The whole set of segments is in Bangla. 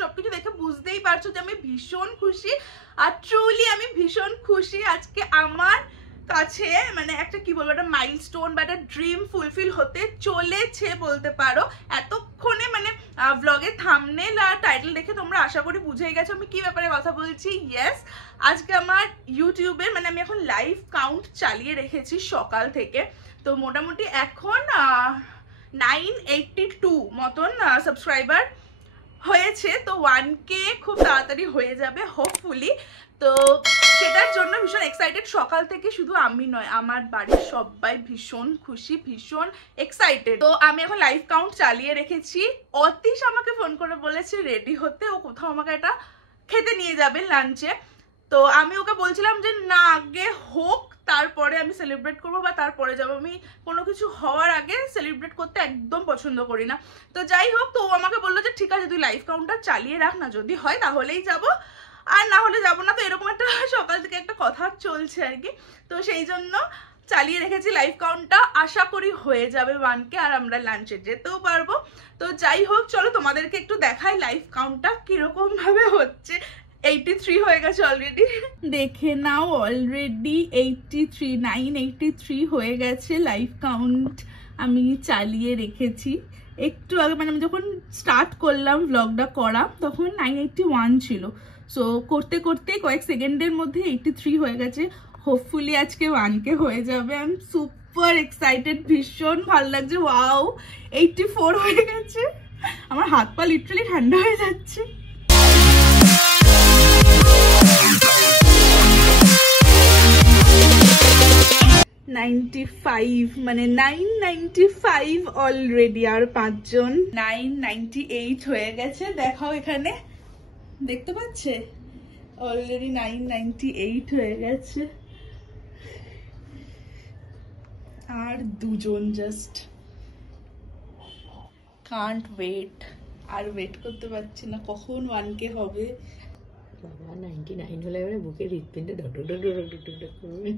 সবকিছু দেখে বুঝতেই পারছো যে আমি ভীষণ খুশি। আর ট্রুলি আমি ভীষণ খুশি। আজকে আমার কাছে মানে একটা কি বলবো, একটা মাইলস্টোন বা একটা ড্রিম ফুলফিল হতে চলেছে বলতে পারো। এতক্ষণে মানে ব্লগের থাম্বনেল আর টাইটেল দেখে তোমরা আশা করি বুঝেই গেছো আমি কি ব্যাপারে কথা বলছি। ইয়েস, আজকে আমার ইউটিউবের মানে আমি এখন লাইভ কাউন্ট চালিয়ে রেখেছি সকাল থেকে। তো মোটামুটি এখন 982 মতন সাবস্ক্রাইবার হয়েছে। তো 1K খুব তাড়াতাড়ি হয়ে যাবে হোপফুলি। তো সেটার জন্য ভীষণ এক্সাইটেড। সকাল থেকে শুধু আমি নয়, আমার বাড়ির সবাই ভীষণ খুশি, ভীষণ এক্সাইটেড। তো আমি এখন লাইভ কাউন্ট চালিয়ে রেখেছি। অতীশ আমাকে ফোন করে বলেছে রেডি হতে, ও কোথাও আমাকে একটা খেতে নিয়ে যাবে লাঞ্চে। তো আমি ওকে বলছিলাম যে না, আগে হোক তারপরে আমি সেলিব্রেট করবো বা তারপরে যাবো। আমি কোনো কিছু হওয়ার আগে সেলিব্রেট করতে একদম পছন্দ করি না। তো যাই হোক, তো ও আমাকে বললো যে ঠিক আছে তুই লাইভ কাউন্টটা চালিয়ে রাখ না, যদি হয় তাহলেই যাবো আর না হলে যাবো না। তো এরকম একটা সকাল থেকে একটা কথা চলছে আর কি। তো সেই জন্য চালিয়ে রেখেছি লাইভ কাউন্টটা। আশা করি হয়ে যাবে 1K আর আমরা লাঞ্চে যেতেও পারবো। তো যাই হোক, চলো তোমাদেরকে একটু দেখাই লাইভ কাউন্টটা কিরকম ভাবে হচ্ছে। 83 হয়ে গেছে অলরেডি, দেখে নাও। অলরেডি 83, 983 হয়ে গেছে লাইভ কাউন্ট আমি চালিয়ে রেখেছি। একটু আগে মানে আমি যখন স্টার্ট করলাম ব্লগটা করা তখন 981 ছিল। সো করতে করতে কয়েক সেকেন্ডের মধ্যে 83 হয়ে গেছে। হোপফুলি আজকে 1K হয়ে যাবে। আই এম সুপার এক্সাইটেড, ভীষণ ভালো লাগছে। ওয়াও, 84 হয়ে গেছে। আমার হাত পা লিটারালি ঠান্ডা হয়ে যাচ্ছে। মানে 995 অলরেডি, আর 5 জন। 998 হয়ে গেছে। দেখাও এখানে, দেখতে পাচ্ছে অলরেডি 998 হয়ে গেছে। আর 2 জন জাস্ট। কান্ট ওয়েট, আর ওয়েট করতে পারছি না কখন 1K হবে। বাবা 99 হলে এবারে বুকে হৃৎপিণ্ডে করবে।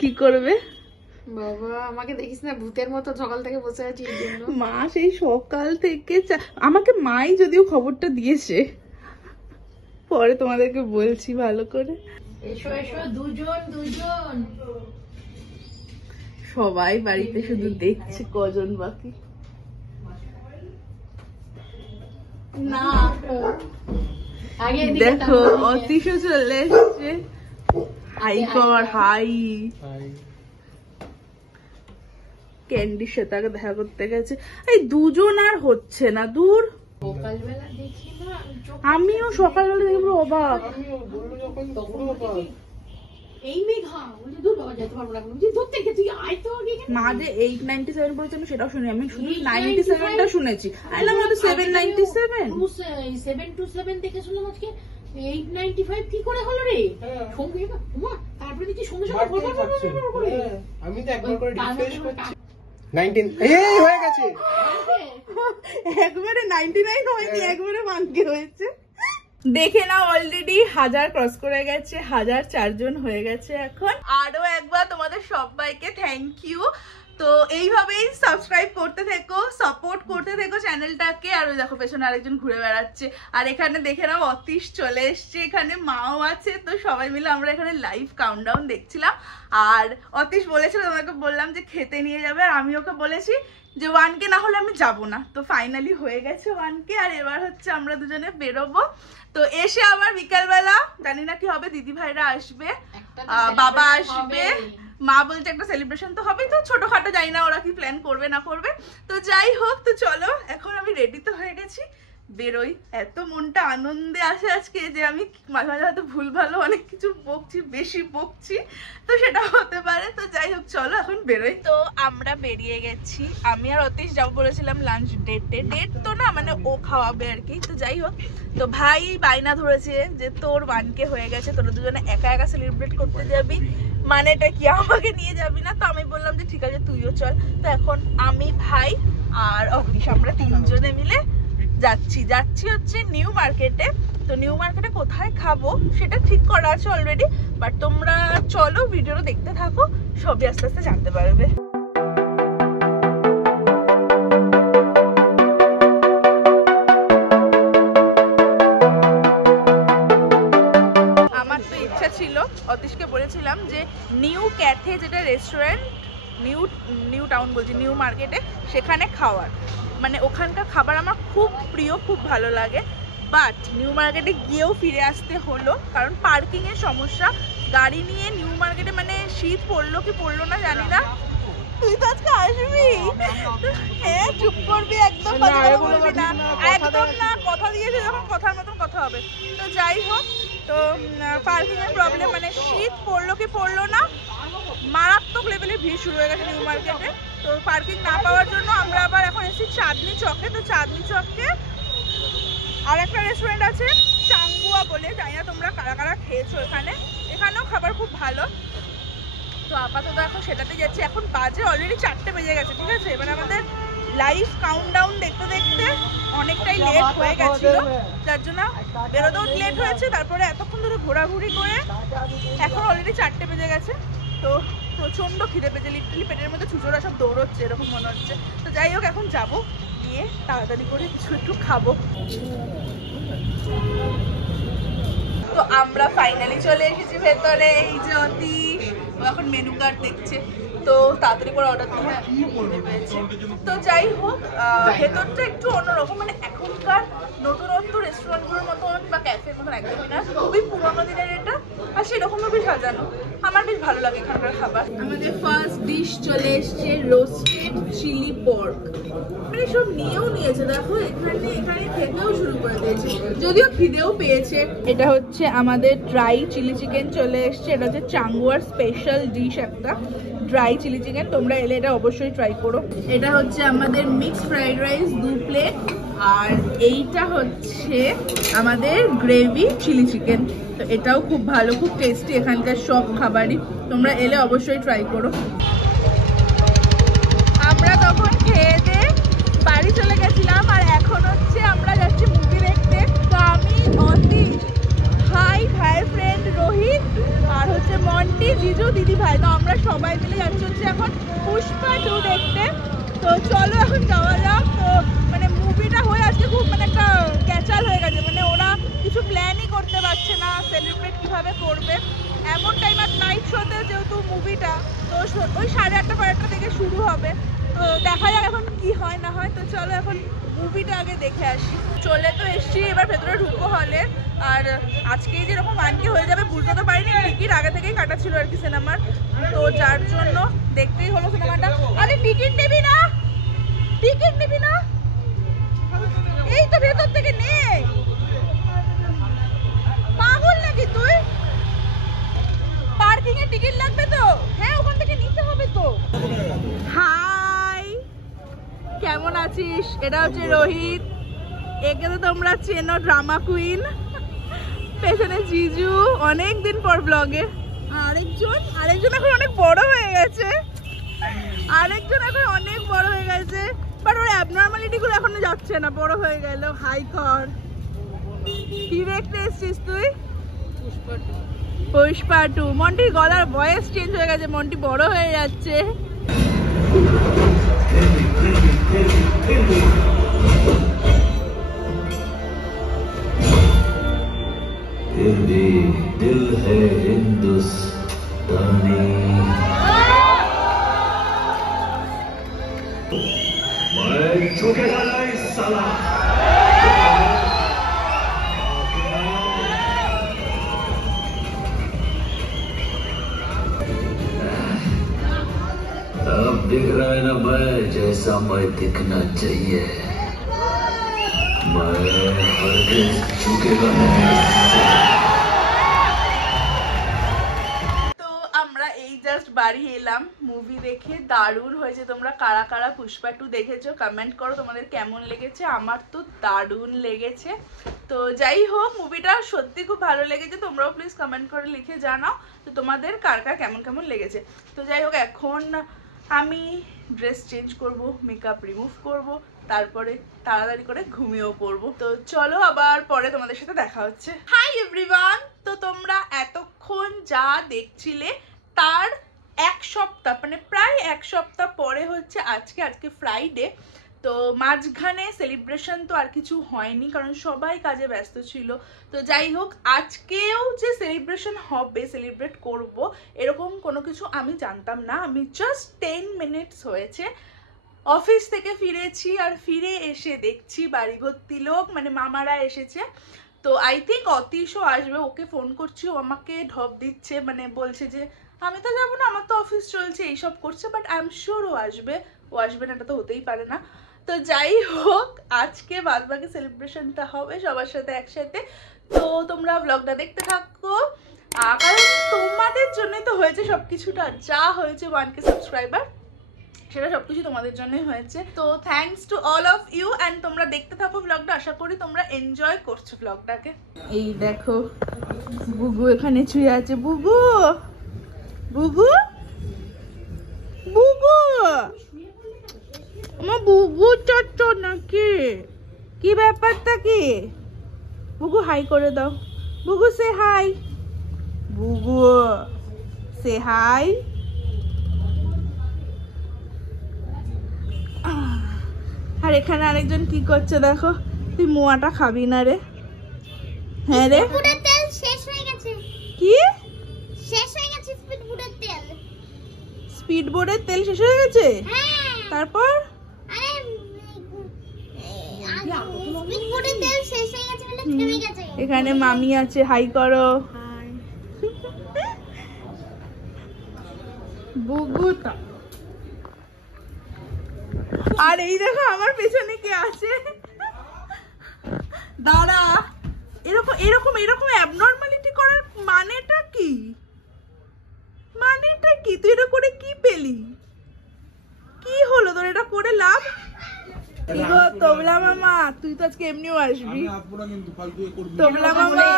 কি করবে বাবা? আমাকে দেখিস না ভূতের মতো সকাল থেকে বসে আছি। মা সেই সকাল থেকে আমাকে মাই যদিও খবরটা দিয়েছে, পরে তোমাদেরকে বলছি ভালো করে। এসো এসো, 2 জন। সবাই বাড়িতে শুধু দেখছে কজন বাকি। না দেখো অতীশও চলে এসছে। হাই কর, হাই। ক্যান্ডির সাথে আগে দেখা করতে গেছে। এই 2 জন আর হচ্ছে না, দূর। আমিও সকালবেলা দেখবো অবাক। মা যে 897 বলেছে আমি সেটাও শুনি, আমি শুধু 97টা শুনেছি। 727 দেখে শুনলাম আজকে 895 কি করে হলো রে? তারপরে দেখি সঙ্গে সঙ্গে আমি তো একবার করে রিফ্রেশ করছি। 19 হয়ে গেছে। একবারে 99 হয়নি, একবারে 1K হয়েছে। দেখে না অলরেডি 1000 ক্রস করে গেছে, 1004 জন হয়ে গেছে এখন। আরো একবার তোমাদের সবাইকে থ্যাংক ইউ। তো এইভাবেই সাবস্ক্রাইব করতে থেকো, সাপোর্ট করতে থেকো চ্যানেলটাকে। আর ওই দেখো পেছনে আরেকজন ঘুরে বেড়াচ্ছে। আর এখানে দেখে নাও অতীশ চলে এসছে, এখানে মাও আছে। তো সবাই মিলে আমরা এখানে লাইভ কাউন্টডাউন দেখছিলাম। আর অতীশ বলেছিল, তোমাকে বললাম যে খেতে নিয়ে যাবে, আর আমি ওকে বলেছি যে 1K না হলে আমি যাব না। তো ফাইনালি হয়ে গেছে 1K। আর এবার হচ্ছে আমরা দুজনে বেরোবো। তো এসে আবার বিকালবেলা জানি না কি হবে, দিদি ভাইরা আসবে, বাবা আসবে, মা বলছে একটা সেলিব্রেশন তো হবে। তো ছোটখাটো জানি না ওরা কি প্ল্যান করবে না করবে। তো যাই হোক, তো চলো এখন আমি রেডি তো হয়ে গেছি, বেরোই। এত মনটা আনন্দে আসে আজকে যে আমি মাঝে মাঝে হয়তো ভুল ভালো অনেক কিছু বকছি, বেশি বকছি, তো সেটা হতে পারে। তো যাই হোক চলো এখন বেরোই। তো আমরা বেরিয়ে গেছি। আমি আর অতীশ যাবো বলেছিলাম লাঞ্চ ডেটে। ডেট তো না মানে ও খাওয়াবে আর কি। তো যাই হোক, তো ভাই বায়না ধরেছে যে তোর 1K হয়ে গেছে, তোরা দুজনে একা একা সেলিব্রেট করতে যাবি, মানেটা কি আমাকে নিয়ে যাবি না? তো আমি বললাম যে ঠিক আছে তুইও চল। তো এখন আমি, ভাই আর অতীশ আমরা 3 জনে মিলে যাচ্ছি হচ্ছে নিউ মার্কেটে। তো নিউ মার্কেটে কোথায় খাবো সেটা ঠিক করা আছে অলরেডি, বাট তোমরা চলো ভিডিওটা দেখতে থাকো, সবই আস্তে আস্তে জানতে পারবে। অতীশকে বলেছিলাম যে নিউ ক্যাথে যেটা রেস্টুরেন্ট নিউ টাউন বলছি, নিউ মার্কেটে, সেখানে খাওয়ার, মানে ওখানকার খাবার আমার খুব প্রিয়, খুব ভালো লাগে। বাট নিউ মার্কেটে গিয়েও ফিরে আসতে হলো, কারণ পার্কিংয়ের সমস্যা। গাড়ি নিয়ে নিউ মার্কেটে, মানে শীত পড়লো কি পড়লো না জানি না। তুই তো আজকে আসবি? হ্যাঁ, চুপ করবি একদম, বলবি না একদম না, কথা দিয়েছে যখন কথার মতন কথা হবে। তো যাই হোক, তো পার্কিংয়ের প্রবলেম, মানে শীত পড়লো কি পড়লো না, মারাত্মক লেভেলের ভিড় শুরু হয়ে গেছে নিউ মার্কেটে। তো পার্কিং না পাওয়ার জন্য আমরা আবার এখন এসেছি চাঁদনি চকে। তো চাঁদনি চকে আর একটা রেস্টুরেন্ট আছে চাঙ্গুয়া বলে, জানি না তোমরা কারা কারা খেয়েছো এখানেও খাবার খুব ভালো। তো আপাতত এখন সেটাতে যাচ্ছি। এখন বাজে অলরেডি 4টে বেজে গেছে, ঠিক আছে? এবার আমাদের লাইভ কাউন্টডাউন দেখতে দেখতে অনেকটাই লেট হয়ে গেছিল, যার জন্য বেরোতেও লেট হয়েছে। তারপরে এতক্ষণ ধরে ঘোরাঘুরি করে এখন অলরেডি 4টে বেজে গেছে। তো প্রচণ্ড খিদে পেয়েছে, লিটারালি পেটের মধ্যে ছুঁচোরা সব দৌড়চ্ছে এরকম মনে হচ্ছে। তো যাই হোক, এখন যাবো, গিয়ে তাড়াতাড়ি করে কিছু একটু খাবো। তো আমরা ফাইনালি চলে এসেছি ভেতরে। এই যে অতীশ এখন মেনু কার্ড দেখছে, তো তাড়াতাড়ি করে অর্ডার দিয়ে পেয়েছে। তো যাই হোক, ভেতরটা একটু অন্যরকম, মানে এখনকার নতুনত্ব রেস্টুরেন্টগুলোর মতন বা ক্যাফের মতন একদমই না, খুবই পুরোনো দিনের এটা, আর সেরকমভাবে সাজানো। আমার বেশ ভালো লাগে এখানকার খাবার। আমাদের ফার্স্ট ডিশ চলে এসছে রোস্টেড চিলি পর্ক। মানে সব নিয়েও নিয়েছে, দেখো এখানে খেতেও শুরু করে দিয়েছে, যদিও খিদেও পেয়েছে। এটা হচ্ছে আমাদের ড্রাই চিলি চিকেন চলে এসছে। এটা হচ্ছে চাঙ্গুয়ার স্পেশাল ডিশ, একটা ড্রাই চিলি চিকেন। তোমরা এলে এটা অবশ্যই ট্রাই করো। এটা হচ্ছে আমাদের মিক্সড ফ্রাইড রাইস 2 প্লেট, আর এইটা হচ্ছে আমাদের গ্রেভি চিলি চিকেন। তো এটাও খুব ভালো, খুব টেস্টি। এখানকার সব খাবারই তোমরা এলে অবশ্যই ট্রাই করো। আমরা তখন খেয়ে দিয়ে বাড়ি চলে গেছিলাম, আর এখন হচ্ছে আমরা যাচ্ছি মুভি দেখতে। তো আমি, অতীশ, ভাইয়ের ফ্রেন্ড রোহিত, আর হচ্ছে মন্টি, জিজু, দিদি ভাই, তো আমরা সবাই মিলে যাচ্ছি হচ্ছে এখন পুষ্পা 2 দেখতে। তো চলো এখন যাওয়া যাক। তো মানে মুভিটা হয়ে আজকে খুব মানে একটা ক্যাচাল হয়ে গেছে, মানে ওরা কিছু প্ল্যানই করতে পারছে না সেলিব্রেট কিভাবে করবে এমন টাইম। আর নাইট শোতে যেহেতু মুভিটা, তো ওই 8:30 থেকে শুরু হবে। তো দেখা যাক এখন কি হয় না হয়। তো চলো এখন মুভিটা আগে দেখে আসি। চলে তো এসছি, এবার ভেতরে ঢুকবো হলে। আর আজকেই যেরকম 1K হয়ে যাবে বুঝতে তো পারিনি, টিকিট আগে থেকেই কাটা ছিল আর কি সিনেমার, তো যার জন্য দেখতেই হলো সিনেমাটা। আরে টিকিট নিবি না, টিকিট নিবি না, এই তো ভেতর থেকে নে, পাগল নাকি তুই? পার্কিং এর টিকিট লাগবে তো? হ্যাঁ, ওখান থেকে নিতে হবে তো। হাই, কেমন আছিস? এটা হচ্ছে রোহিত, একে তো তোমরা চেনো, ড্রামা কুইন। পেছনে জিজু, অনেকদিন পর ব্লগে। আরেকজন এখন অনেক বড় হয়ে গেছে, বাট ওর অ্যাবনর্মালিটি গুলো এখনো যাচ্ছে না, বড় হয়ে গেল। হাই কর। কি দেখতে এসছিস তুই? পুষ্পা 2। মন্টির গলার ভয়েস চেঞ্জ হয়ে গেছে, মন্টি বড় হয়ে যাচ্ছে। दिल है हिंदुस्तानी, मैं झुकेगा नहीं साला। अब दिख रहा है ना मैं जैसा मैं दिखना चाहिए, मैं हरगिज़ झुकेगा नहीं। বাড়ি এলাম মুভি দেখে, দারুণ হয়েছে। তোমরা কারা কারা পুষ্পা 2 দেখেছো কমেন্ট করো তোমাদের কেমন লেগেছে। আমার তো দারুণ লেগেছে। তো যাই হোক, মুভিটা সত্যি খুব ভালো লেগেছে। তোমরাও প্লিজ কমেন্ট করে লিখে জানাও তো তোমাদের কার কার কেমন কেমন লেগেছে। তো যাই হোক, এখন আমি ড্রেস চেঞ্জ করব, মেকআপ রিমুভ করব, তারপরে তাড়াতাড়ি করে ঘুমিয়েও পড়বো। তো চলো, আবার পরে তোমাদের সাথে দেখা হচ্ছে। হাই এভরিওয়ান, তো তোমরা এতক্ষণ যা দেখছিলে তার 1 সপ্তাহ, মানে প্রায় 1 সপ্তাহ পরে হচ্ছে আজকে ফ্রাইডে। তো মাঝখানে সেলিব্রেশন তো আর কিছু হয়নি, কারণ সবাই কাজে ব্যস্ত ছিল। তো যাই হোক, আজকেও যে সেলিব্রেশন হবে, সেলিব্রেট করব, এরকম কোনো কিছু আমি জানতাম না। আমি জাস্ট 10 মিনিটস হয়েছে অফিস থেকে ফিরেছি, আর ফিরে এসে দেখছি বাড়ি ভর্তি লোক, মানে মামারা এসেছে। তো আই থিঙ্ক অতীশও আসবে, ওকে ফোন করছি, ও আমাকে ঢপ দিচ্ছে, মানে বলছে যে আমি তো যাবো না, আমার তো অফিস চলছে, এইসব করছে, বাট আই এম শিওর ও আসবে না, এটা তো হতেই পারে না। তো যাই হোক, আজকে বাদবাকি সেলিব্রেশনটা হবে সবার সাথে একসাথে। তো তোমরা ব্লগটা দেখতে থাকো, কারণ তোমাদের জন্যই তো হয়েছে সবকিছুটা, যা হয়েছে 1K সাবস্ক্রাইবার, সেটা সবকিছু তোমাদের জন্যই হয়েছে। তো thanks to all of you, and তোমরা দেখতে থাকো ব্লগটা, আশা করি তোমরা এনজয় করছো ব্লগটাকে। এই দেখো বুগু এখানে শুয়ে আছে। বুগু বুগু বুগু আমার বুগু চচ্চ নাকি, কি ব্যাপারটা কি? বুগু হাই করে দাও, বুগু সে হাই, বুগু সে হাই। আর এখানে আরেকজন কি করছে দেখো। তুই মোয়াটা খাবি না রে? হ্যাঁ রে, তেল শেষ হয়ে গেছে। কি শেষ হয়ে গেছে? স্পিড বোর্ডের তেল। স্পিড বোর্ডের তেল শেষ হয়ে গেছে? হ্যাঁ। তারপর আরে স্পিড বোর্ডের তেল শেষ হয়ে গেছে বলে থেমে গেছে। এখানে মামি আছে, হাই করো। বুগুতা। আর এই দেখো আমার পেছনে কে আছে, দাঁড়া। এরকম এরকম এরকম অ্যাবনর্মালিটি করার মানেটা কি? মানেটা কি? তুই এটা করে কি পেলি? কি হলো তোর এটা করে লাভ? কি গো তোবলা মামা, তুই তো আজকে এমনিও আসবি। তোবলা মামা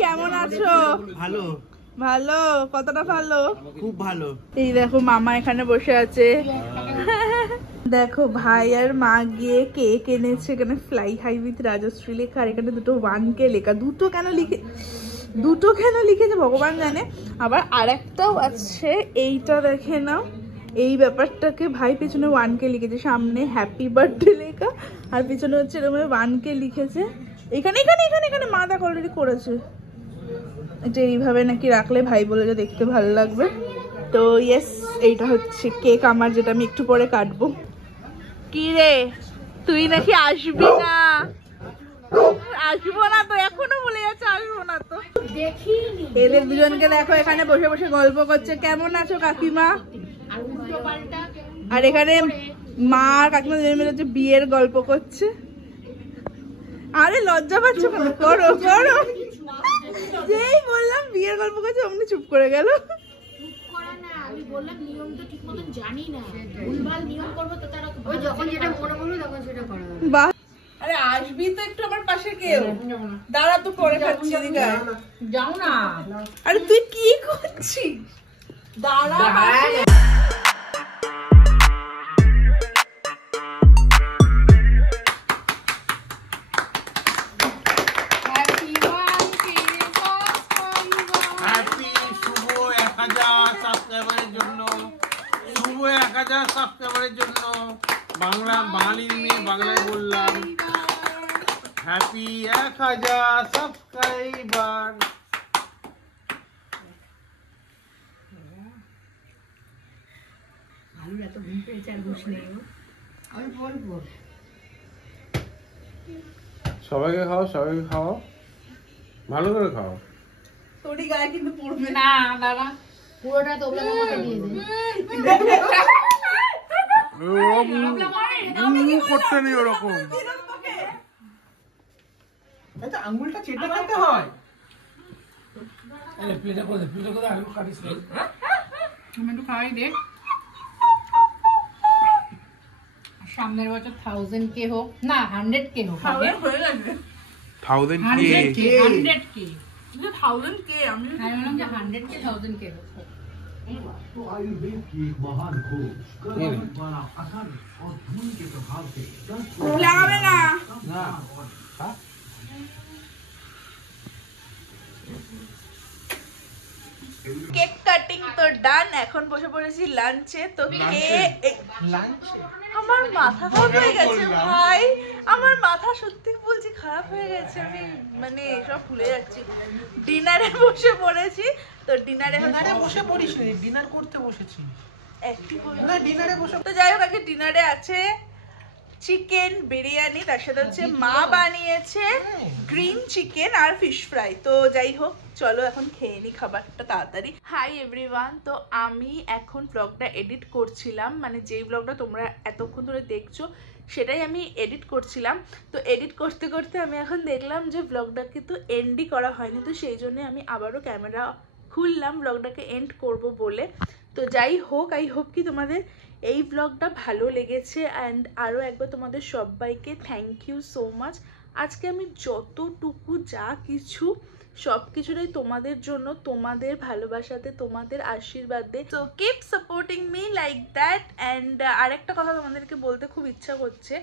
কেমন আছো? ভালো ভালো, কতটা ভালো? খুব ভালো। এই দেখো মামা এখানে বসে আছে। দেখো ভাই আর মা গিয়ে কেক এনেছে, এখানে ফ্লাই হাই উইথ রাজশ্রী লেখা, আর এখানে দুটো 1K লেখা। দুটো কেন লিখেছে ভগবান জানে। আবার আরেকটাও আছে, এইটা দেখে নাও, এই ব্যাপারটাকে ভাই পেছনে 1K লিখেছে, সামনে হ্যাপি বার্থডে লেখা, আর পিছনে হচ্ছে এরকম 1K লিখেছে। এখানে এখানে এখানে এখানে মা দেখ অলরেডি করেছে। এটা এইভাবে নাকি রাখলে ভাই বলে যে দেখতে ভালো লাগবে। তো ইয়েস, এইটা হচ্ছে কেক আমার, যেটা আমি একটু পরে কাটবো। কি রে, তুই নাকি আসবি না? আসবো না তো, এখনো বলে যাচ্ছে আসবো না তো। এদের দুজনকে দেখো এখানে বসে বসে গল্প করছে। কেমন আছো কাকিমা? আর এখানে মা আর কাকিমা দুজন মিলে হচ্ছে বিয়ের গল্প করছে। আরে লজ্জা পাচ্ছ কেন? করো করো। যেই বললাম বিয়ের গল্প করছে অমনি চুপ করে গেল। আমি বললাম নিয়মটা ঠিক মতন জানি না, ভুলভাল নিয়ম করবো তো তারা ওই যখন যেটা মনে পড়লো তখন সেটা করা হবে। বাহ, আরে আসবি তো একটু আমার পাশে কেউ। দাঁড়া তো পরে খাচ্ছি এদিকে। যাও না। আরে তুই কি করছিস? দাঁড়া। বাংলা বাঙালির মেয়ে বাংলায় বললাম হ্যাপি 1000 সাবস্ক্রাইবার। সবাইকে খাও, সবাইকে খাও, ভালো করে খাও। তোরই গায়ে কিন্তু পড়বে না দাদা, পুরোটা তোবলা মামাকে দিয়ে দে। করতে নেই ওরকম, আঙুলটা চেটে খাইতে হয়। একটু খাওয়াই দে। সামনের বছর 1000K হোক না 100K হোক। হয়ে গেছে 1000K 100K। 1000K আমি বললাম যে 100K 1000K হোক। तो आयुर्वेद की एक महान खोज गर्भ द्वारा असर और धूल के प्रभाव से লাগাবে না। কেক কাটিং তো ডান, এখন বসে পড়েছি লাঞ্চে। তো কে আমার মাথা খারাপ হয়ে গেছে ভাই, আমার মাথা সত্যি বলছি খারাপ হয়ে গেছে, আমি মানে সব ভুলে যাচ্ছি। ডিনারে বসে পড়েছি, তো ডিনারে বসে পড়িস নি, ডিনার করতে বসেছি। না ডিনারে বসে, তো যাই হোক আজকে ডিনারে আছে চিকেন বিরিয়ানি, তার সাথে হচ্ছে মা বানিয়েছে গ্রিন চিকেন আর ফিশ ফ্রাই। তো যাই হোক চলো এখন খেয়ে নি খাবারটা তাড়াতাড়ি। হাই এভরিওয়ান, তো আমি এখন ব্লগটা এডিট করছিলাম, মানে যেই ব্লগটা তোমরা এতক্ষণ ধরে দেখছো সেটাই আমি এডিট করছিলাম। তো এডিট করতে করতে আমি এখন দেখলাম যে ব্লগটা কিন্তু এন্ডই করা হয়নি, তো সেই জন্য আমি আবারও ক্যামেরা খুললাম ব্লগটাকে এন্ড করব বলে। তো যাই হোক, আই হোপ কি তোমাদের এই ব্লগটা ভালো লেগেছে, অ্যান্ড আরও একবার তোমাদের সবাইকে থ্যাংক ইউ সো মাচ। আজকে আমি যতটুকু যা কিছু সব কিছুটাই তোমাদের জন্য, তোমাদের ভালোবাসাতে, তোমাদের আশীর্বাদে। So keep supporting me like that. And আরেকটা কথা তোমাদেরকে বলতে খুব ইচ্ছা করছে,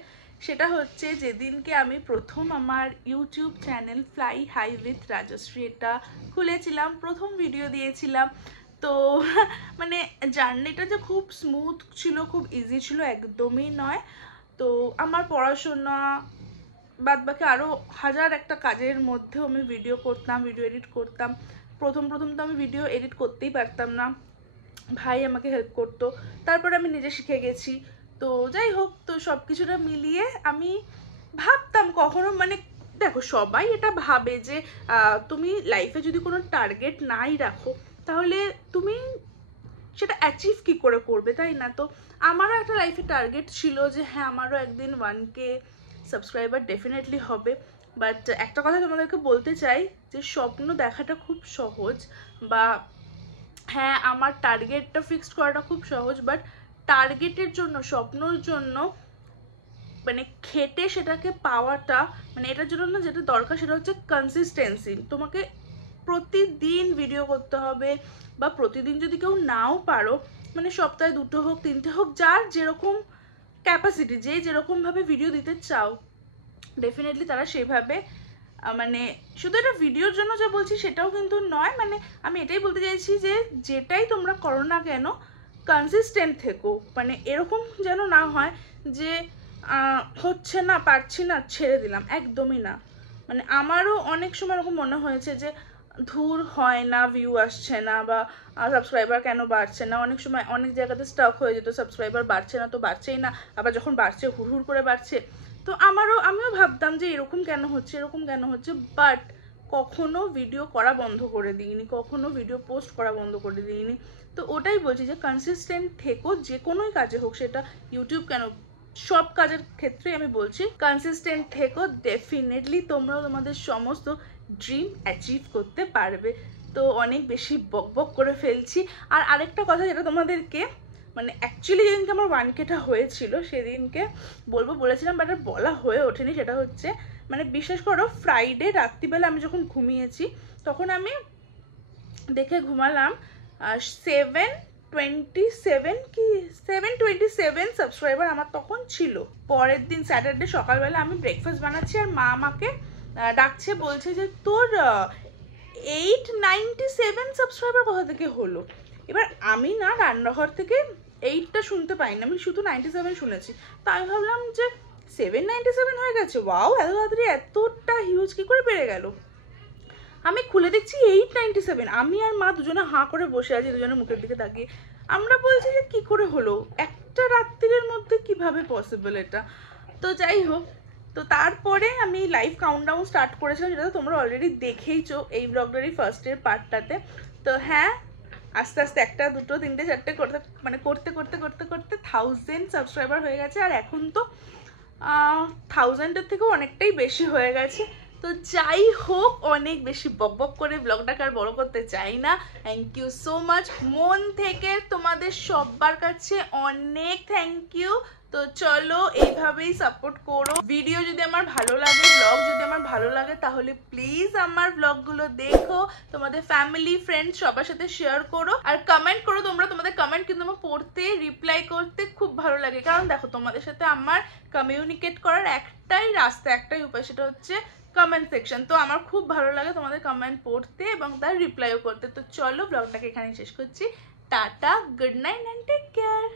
সেটা হচ্ছে যেদিনকে আমি প্রথম আমার YouTube channel fly high with Rajshree এটা খুলেছিলাম, প্রথম ভিডিও দিয়েছিলাম, তো মানে জার্নিটা যে খুব স্মুথ ছিল, খুব ইজি ছিল, একদমই নয়। তো আমার পড়াশোনা বাদবাকি আরও হাজার একটা কাজের মধ্যেও আমি ভিডিও করতাম, ভিডিও এডিট করতাম। প্রথম তো আমি ভিডিও এডিট করতেই পারতাম না, ভাই আমাকে হেল্প করতো, তারপরে আমি নিজে শিখে গেছি। তো যাই হোক, তো সব কিছুটা মিলিয়ে আমি ভাবতাম কখনো, মানে দেখো সবাই এটা ভাবে যে তুমি লাইফে যদি কোনো টার্গেট নাই রাখো তাহলে তুমি সেটা অ্যাচিভ কী করে করবে, তাই না? তো আমারও একটা লাইফে টার্গেট ছিল যে হ্যাঁ আমারও একদিন 1K সাবস্ক্রাইবার ডেফিনেটলি হবে। বাট একটা কথা তোমাদেরকে বলতে চাই যে স্বপ্ন দেখাটা খুব সহজ, বা হ্যাঁ আমার টার্গেটটা ফিক্সড করাটা খুব সহজ, বাট টার্গেটের জন্য, স্বপ্নর জন্য মানে খেটে সেটাকে পাওয়াটা, মানে এটার জন্য না যেটা দরকার সেটা হচ্ছে কনসিস্টেন্সি। তোমাকে প্রতিদিন ভিডিও করতে হবে, বা প্রতিদিন যদি কেউ নাও পারো, মানে সপ্তাহে 2টো হোক 3টে হোক, যার যেরকম ক্যাপাসিটি, যে যেরকমভাবে ভিডিও দিতে চাও ডেফিনেটলি তারা সেভাবে, মানে শুধু এটা ভিডিওর জন্য যা বলছি সেটাও কিন্তু নয়, মানে আমি এটাই বলতে চাইছি যে যেটাই তোমরা করো না কেন কনসিস্টেন্ট থেকো, মানে এরকম যেন না হয় যে হচ্ছে না, পারছি না, ছেড়ে দিলাম, একদমই না। মানে আমারও অনেক সময় এরকম মনে হয়েছে যে ধুর হয় না, ভিউ আসছে না, বা সাবস্ক্রাইবার কেন বাড়ছে না, অনেক সময় অনেক জায়গাতে স্টক হয়ে যেত, সাবস্ক্রাইবার বাড়ছে না তো বাড়ছেই না, আবার যখন বাড়ছে হুড় করে বাড়ছে। তো আমিও ভাবতাম যে এরকম কেন হচ্ছে, বাট কখনো ভিডিও করা বন্ধ করে দিইনি, কখনো ভিডিও পোস্ট করা বন্ধ করে দিইনি। তো ওটাই বলছি যে কনসিস্টেন্ট থেকো, যে কোনোই কাজে হোক, সেটা ইউটিউব কেন, সব কাজের ক্ষেত্রে আমি বলছি কনসিস্টেন্ট থেকো, ডেফিনেটলি তোমরাও তোমাদের সমস্ত ড্রিম অ্যাচিভ করতে পারবে। তো অনেক বেশি বকবক করে ফেলছি। আর আরেকটা কথা যেটা তোমাদেরকে, মানে অ্যাকচুয়ালি যেদিনকে আমার 1Kটা হয়েছিল সেদিনকে বলেছিলাম, বাট আর বলা হয়ে ওঠেনি, সেটা হচ্ছে মানে বিশ্বাস করো ফ্রাইডে রাত্রিবেলা আমি যখন ঘুমিয়েছি তখন আমি দেখে ঘুমালাম 727 সাবস্ক্রাইবার আমার তখন ছিল। পরের দিন স্যাটারডে সকালবেলা আমি ব্রেকফাস্ট বানাচ্ছি আর মা আমাকে ডাকছে, বলছে যে তোর 897 সাবস্ক্রাইবার কোথা থেকে হলো। এবার আমি না রান্নাঘর থেকে 8টা শুনতে পাইনি, আমি শুধু 97 শুনেছি। তো আমি ভাবলাম যে 797 হয়ে গেছে, ওয়াও এত তাড়াতাড়ি এতটা হিউজ কী করে বেড়ে গেল। আমি খুলে দেখছি 897। আমি আর মা দুজনে হাঁ করে বসে আছি, দুজনে মুখের দিকে তাকিয়ে। আমরা বলছি যে কী করে হলো, একটা রাত্রির মধ্যে কিভাবে পসিবল এটা। তো যাই হোক, তো তারপরে আমি লাইভ কাউন্টডাউন স্টার্ট করেছিলাম, যেটা তোমরা অলরেডি দেখেইছো এই ব্লগটারই ফার্স্টের পার্টটাতে। তো হ্যাঁ আস্তে আস্তে 1টা 2টো 3টে 4টে করতে 1000 সাবস্ক্রাইবার হয়ে গেছে, আর এখন তো 1000-এর থেকেও অনেকটাই বেশি হয়ে গেছে। তো যাই হোক, অনেক বেশি বকবক করে ব্লগটাকে আর বড় করতে চাই না। থ্যাংক ইউ সো মাচ, মন থেকে তোমাদের সবার কাছে অনেক থ্যাংক ইউ। তো চলো এইভাবেই সাপোর্ট করো। ভিডিও যদি আমার ভালো লাগে, ব্লগ যদি আমার ভালো লাগে, তাহলে প্লিজ আমার ব্লগগুলো দেখো, তোমাদের ফ্যামিলি ফ্রেন্ডস সবার সাথে শেয়ার করো, আর কমেন্ট করো। তোমাদের কমেন্ট কিন্তু আমার পড়তে, রিপ্লাই করতে খুব ভালো লাগে, কারণ দেখো তোমাদের সাথে আমার কমিউনিকেট করার একটাই রাস্তা, একটাই উপায়, সেটা হচ্ছে কমেন্ট সেকশন। তো আমার খুব ভালো লাগে তোমাদের কমেন্ট পড়তে এবং তার রিপ্লাইও করতে। তো চলো ব্লগটাকে এখানেই শেষ করছি। Tata, good night and take care.